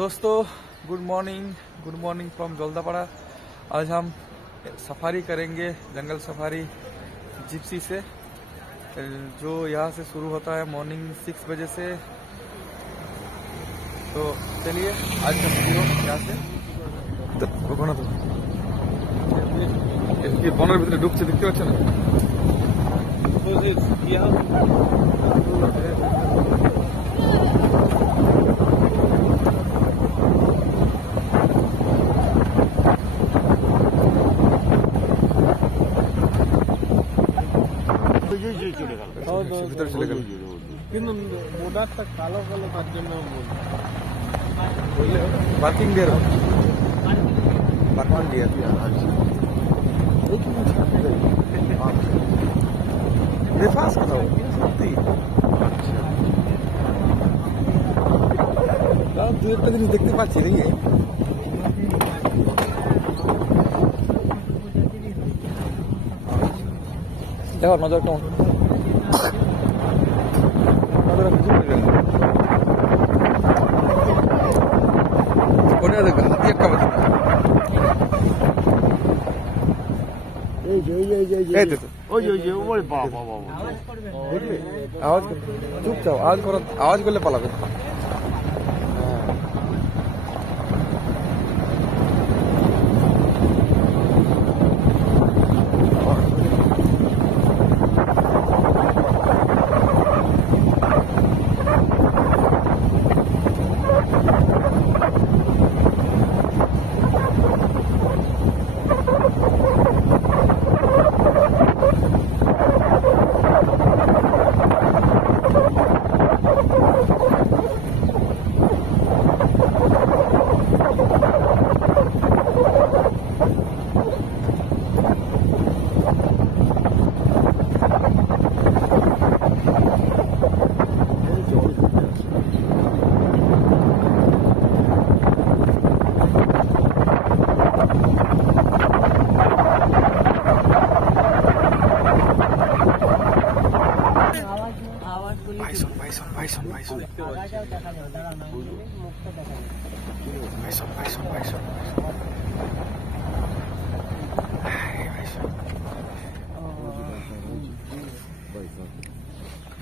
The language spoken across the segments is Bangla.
दोस्तों गुड मॉर्निंग फ्रॉम जल्दापाड़ा। आज हम सफारी करेंगे, जंगल सफारी जिप्सी से, जो यहाँ से शुरू होता है मॉर्निंग 6 बजे से। तो चलिए आज का वीडियो यहाँ से ये বনের ভিতরে ঢুকছে, দেখতে পাচ্ছেন না? ভিতরে চলে গেল, কিন্তু মোটারটা কালো কালো, তার জন্য পার্কিং দিয়ে বেফাস কোথাও সত্যি। দু একটা জিনিস দেখতে পাচ্ছি নাকি, দেখো নজর কেমন আওয়াজ চুপচাপ আওয়াজ করলে পালাবে।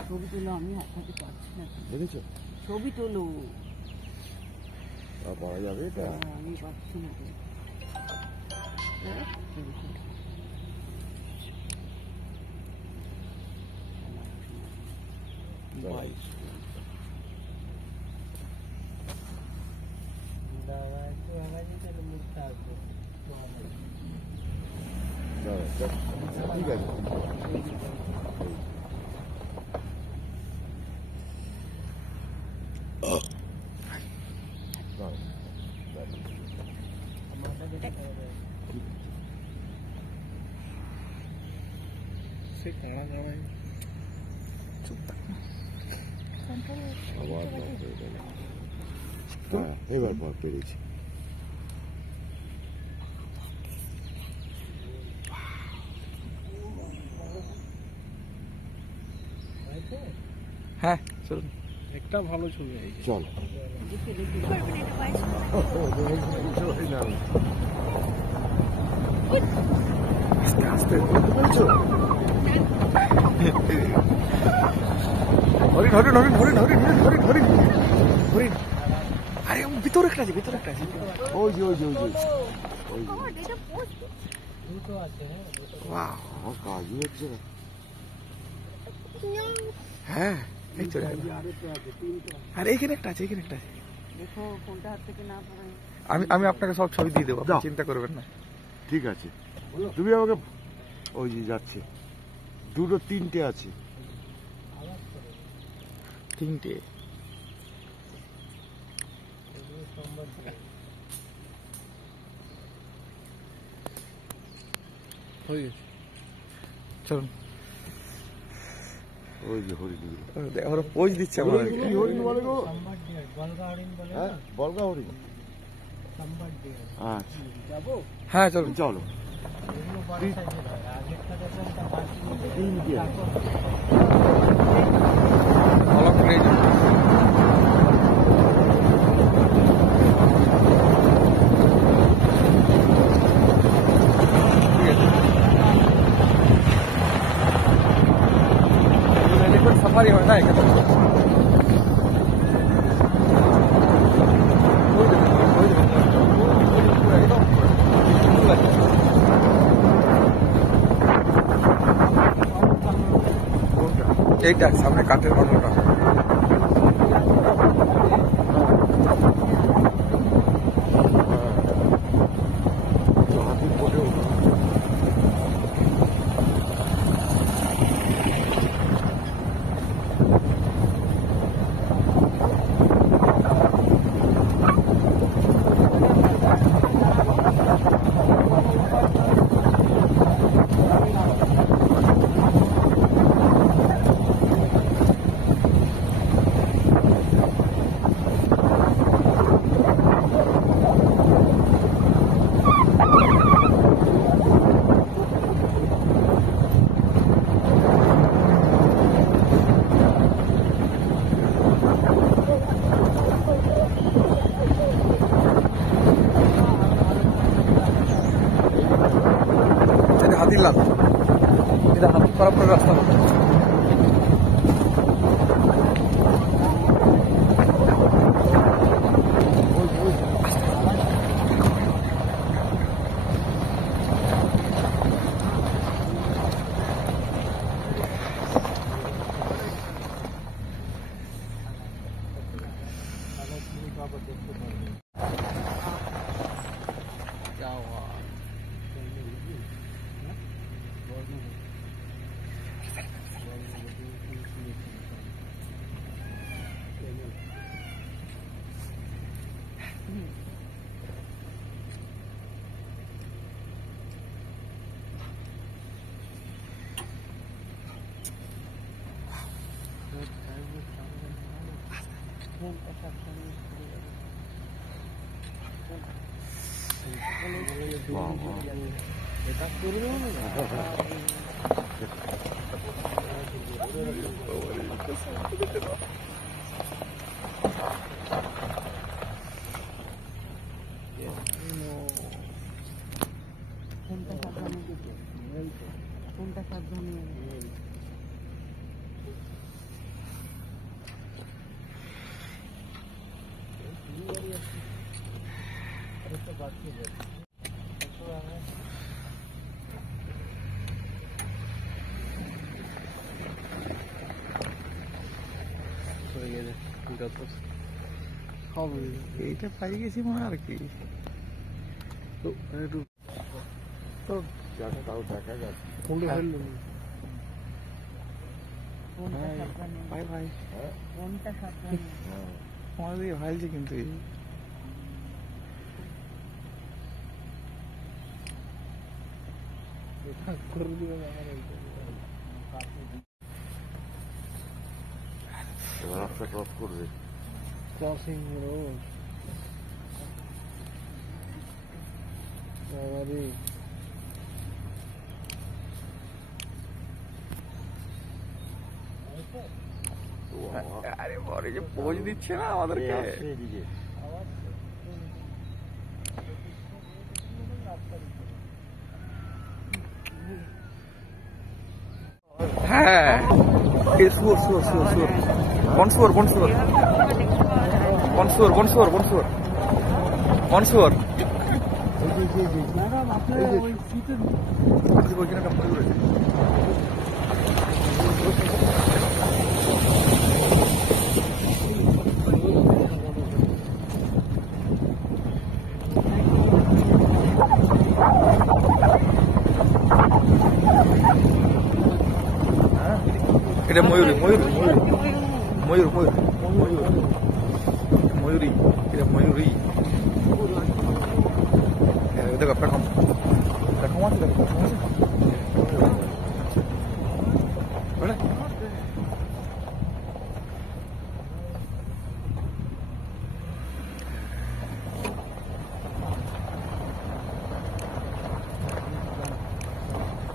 ছবি তুলো, আমি হাঁটাতে পারছি না। দেখেছো ছবি তুলো, পাওয়া যাবে এটা, আমি পারছি না। ঠিক আছে। এবার পর পেরেছি। হ্যাঁ চলুন, একটা ভালো ছবি আছে, চল। আস্তে আস্তে হরিণ হরিণ হরিণ হরিণ হরিণ হরিণ হরিণ হরিণ। আরে ভিতরে একটা আছে, ভিতরে একটা আছে। ওই যে কাজু হচ্ছে না। হ্যাঁ আর এইখানে একটা আছে, এইখানে একটা আছে। আমি আপনাকে সব ছবি দিয়ে দেবো, চিন্তা করবেন না। ঠিক আছে, তুমি আমাকে ওই যে যাচ্ছে, দুটো তিনটে আছে, তিনটে চলুন। ওই যে হরিণ, ওরা পোজ দিচ্ছে আমার। হরিণ বলে গো, বলগা হরিণ। আচ্ছা হ্যাঁ চলুন, চলো। হ্যাঁ এখানে এইটা সামনে কাঠের বাংলোটা হাতির কোটে ওঠা হাতির লাভ এটা হাতি করার পরে রাস্তা হবে কোনটা সাবধানে এইটা পাই গেছি মনে আর কি তো একটু তো তাও দেখা যাচ্ছে কোনটা সাবধানে ভাই ভাই কোনটা সাবধানে আমার দিকে ভাইলছে কিন্তু রাস্তা ক্রস করবে ক্রসিং রোড বাবারে আরে বড় যে পোজ দিচ্ছে না আমাদেরকে এদিকে হ্যাঁ শুয়োর শুয়োর শুয়োর শুয়োর বনশুয়োর বনশুয়োর বনশুয়োর বনশুয়োর বনশুয়োর বনশুয়োর ম্যাডাম আপনার ওই সিটের ওইখানে একটা ময়ূর আছে এটা ময়ূরী ময়ূর ময়ূর ময়ূর ময়ূর ময়ূর ময়ূরী এটা ময়ূরী দেখো একটা কম দেখো আছে দেখো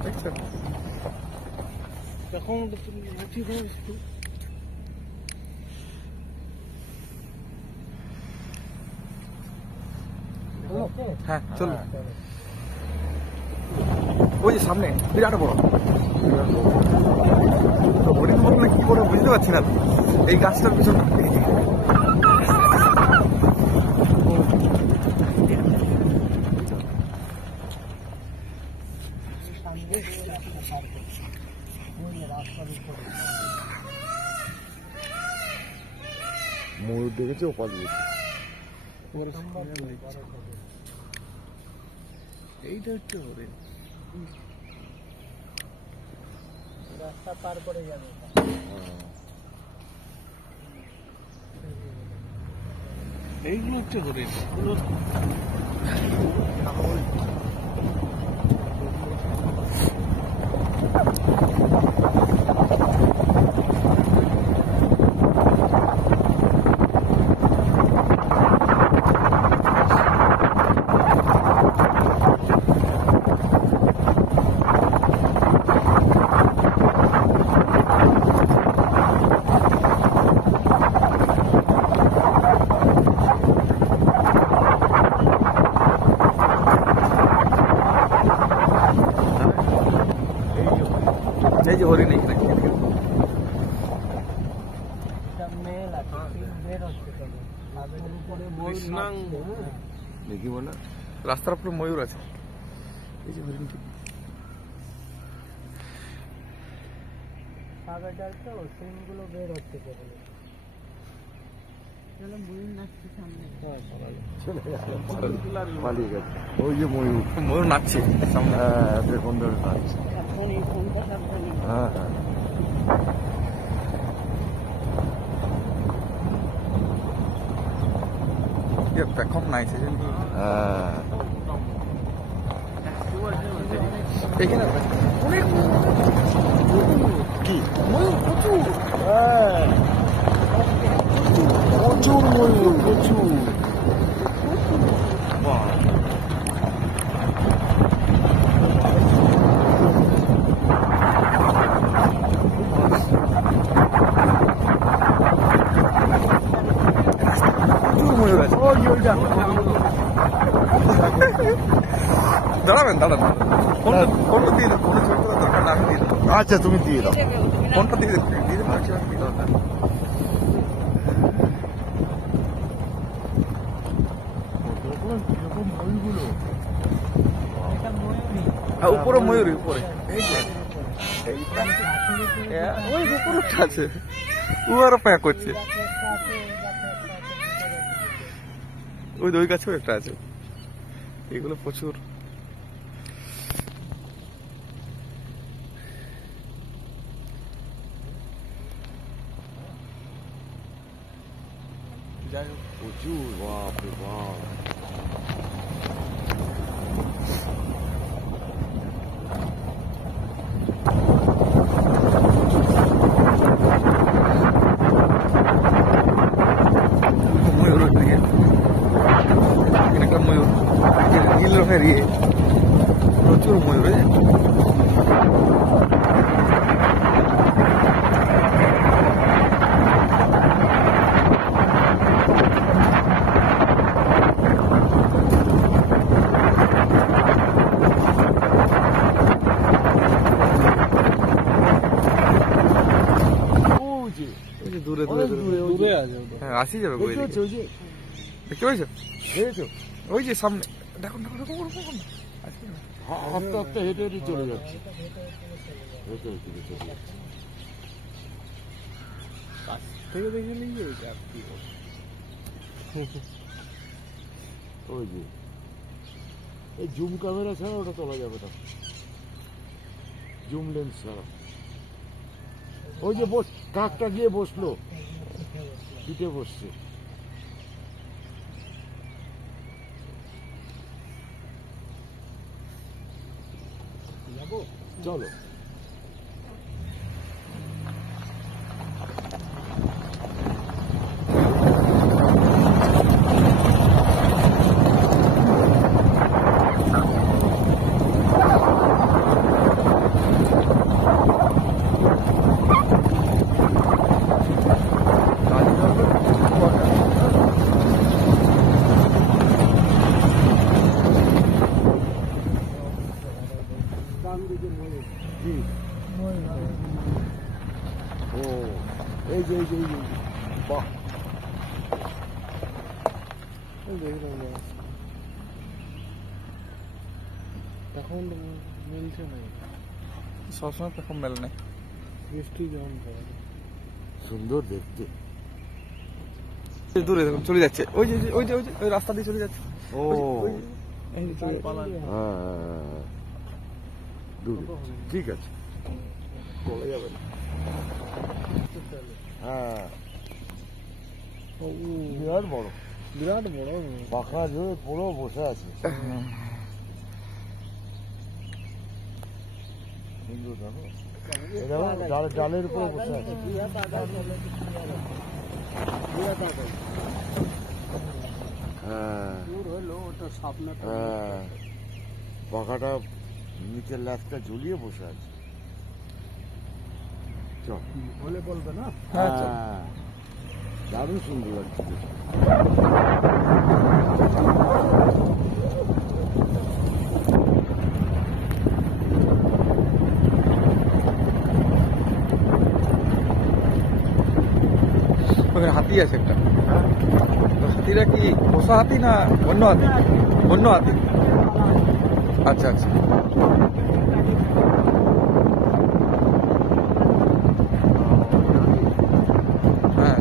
দেখছো তখন ঠিক হয়ে হ্যাঁ চলো ওই যে সামনে বিরাট বড় হরিণ বড় না কি বড় বুঝতে পারছি না এই গাছটার পিছনে ময়ূর দেখেছে ও পালিয়ে এইটা হচ্ছে হরিণ রাস্তা পার করে যাবে এইগুলো হচ্ছে হরিণ এই যে হরিণ এখানে মেল আছে বের হচ্ছে দেখিব না রাস্তার উপরে ময়ূর আছে এই যে হরিণটি সাগরটার তো সিমগুলো বের হচ্ছে কেবল চলো ময়ূর নাচছে সামনে পালিয়ে গেছে ওই যে ময়ূর ময়ূর নাচছে সামনে হ্যাঁ দেখুন ধরে নাচছে সাবধানে ফোনটা সাবধানে হ্যাঁ হ্যাঁ ये पैकअप नाइस है হ্যাঁ এখানে অনেক কি ময়ূর প্রচুর হ্যাঁ প্রচুর ময়ূর প্রচুর বাহ প্রচুর ময়ূর আছে দাঁড়াবেন দাঁড়াবেন ফোনটা দিয়ে দেন ফোনে ছবি তোলার দরকার না আমি দিয়ে দেবো আচ্ছা তুমি দিয়ে দাও ফোনটা দিয়ে দেন দিয়ে দেন ম্যাক্সিমাম দিয়ে দেন হ্যাঁ উপরে ময়ূর উপরে এই যে ওই উপরে একটা আছে ও আরো প্যাক করছে ওই ওই গাছেও একটা আছে এগুলো প্রচুর যাই হোক প্রচুর বাপ রে বাপ ময়ূর ওইদিকে একটা ময়ূর নীল রঙের ইয়ে প্রচুর ময়ূর দূরে দূরে দূরে আছে হ্যাঁ আসি যাবে ওই দিকে দেখতে পাইছো দেখেছো ওই যে সামনে দেখুন দেখুন দেখুন দেখুন আস্তে আস্তে হেঁটে হেঁটে চলে যাচ্ছে হেঁটে হেঁটে চলে যাচ্ছে থেকে দেখে নিয়ে ওই যে এই জুম ক্যামেরা ছাড়া ওটা তোলা যাবে না জুম লেন্স ছাড়া ওই যে বস কাকটা গিয়ে বসলো পিঠে বসছে চলো জি ও এই যে বাহ এখন মিলছে না, সবসময় তখন মেলে নেই। বৃষ্টি যেমন পড়ে। সুন্দর দেখতে। দূরে দেখুন চলে যাচ্ছে, ওই যে ওই যে ওই যে ওই রাস্তা দিয়ে চলে যাচ্ছে। ও এই যে চলে যাচ্ছে। হ্যাঁ দূরে, ঠিক আছে চলে যাবে। হ্যাঁ বিরাট বড় পাখা জোরে পুরো বসে আছে। সুন্দর দেখো, ডালের উপরে বসে আছে। হ্যাঁ হ্যাঁ পাখাটা নিচের ল্যাচটা ঝুলিয়ে বসে আছে। চল বলে বলবে না। হ্যাঁ, হ্যাঁ দারুণ সুন্দর লাগছে। ওখানে হাতি আছে একটা। তো হাতিটা কি পোষা হাতি না অন্য হাতি? অন্য হাতি। আচ্ছা আচ্ছা। হ্যাঁ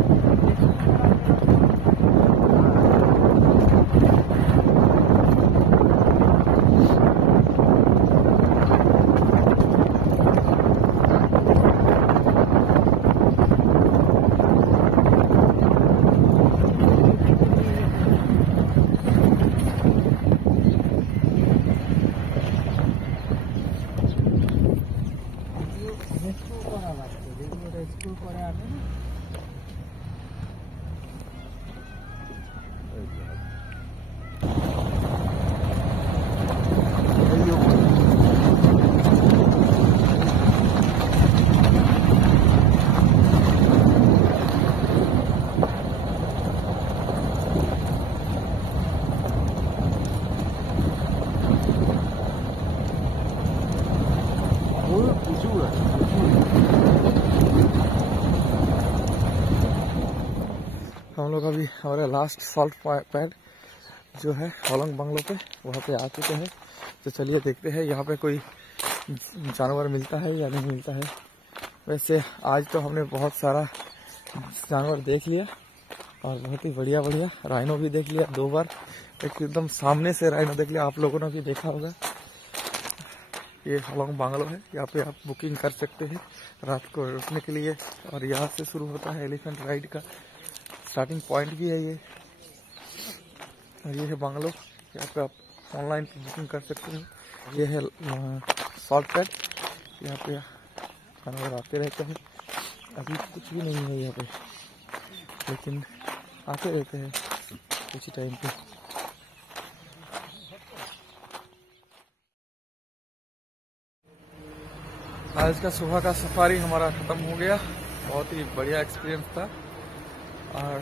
প্রচুর আছে। हम लोग अभी हमारा लास्ट सॉल्ट पैड जो है होलोंग बंगलो पे वहाँ पे आ चुके हैं। तो चलिए देखते हैं यहाँ पे कोई जानवर मिलता है या नहीं मिलता है। वैसे आज तो हमने बहुत सारा जानवर देख लिया और बहुत ही बढ़िया बढ़िया राइनो भी देख लिया 2 बार। एकदम सामने से राइनो देख लिया, आप लोगों ने भी देखा होगा। ये होलोंग बंगलो है, यहाँ पे आप बुकिंग कर सकते हैं रात को रुकने के लिए। और यहाँ से शुरू होता है एलिफेंट राइड का स्टार्टिंग पॉइंट भी है ये। और ये है बंगलो, यहाँ पे आप ऑनलाइन बुकिंग कर सकते हो। ये है सॉल्ट पैड, यहाँ पे जानवर आते रहते हैं। अभी कुछ भी नहीं है यहाँ पे, लेकिन आते रहते हैं कुछ ही टाइम पे। आज का सुबह का सफारी हमारा ख़त्म हो गया। बहुत ही बढ़िया एक्सपीरियंस था और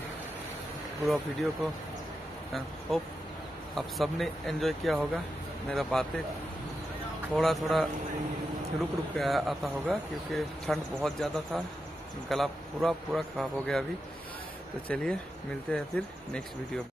पूरा वीडियो को होप आप सब ने एंजॉय किया होगा। मेरा बातें थोड़ा थोड़ा रुक रुक के आता होगा क्योंकि ठंड बहुत ज़्यादा था, गला पूरा खराब हो गया अभी। तो चलिए मिलते हैं फिर नेक्स्ट वीडियो में।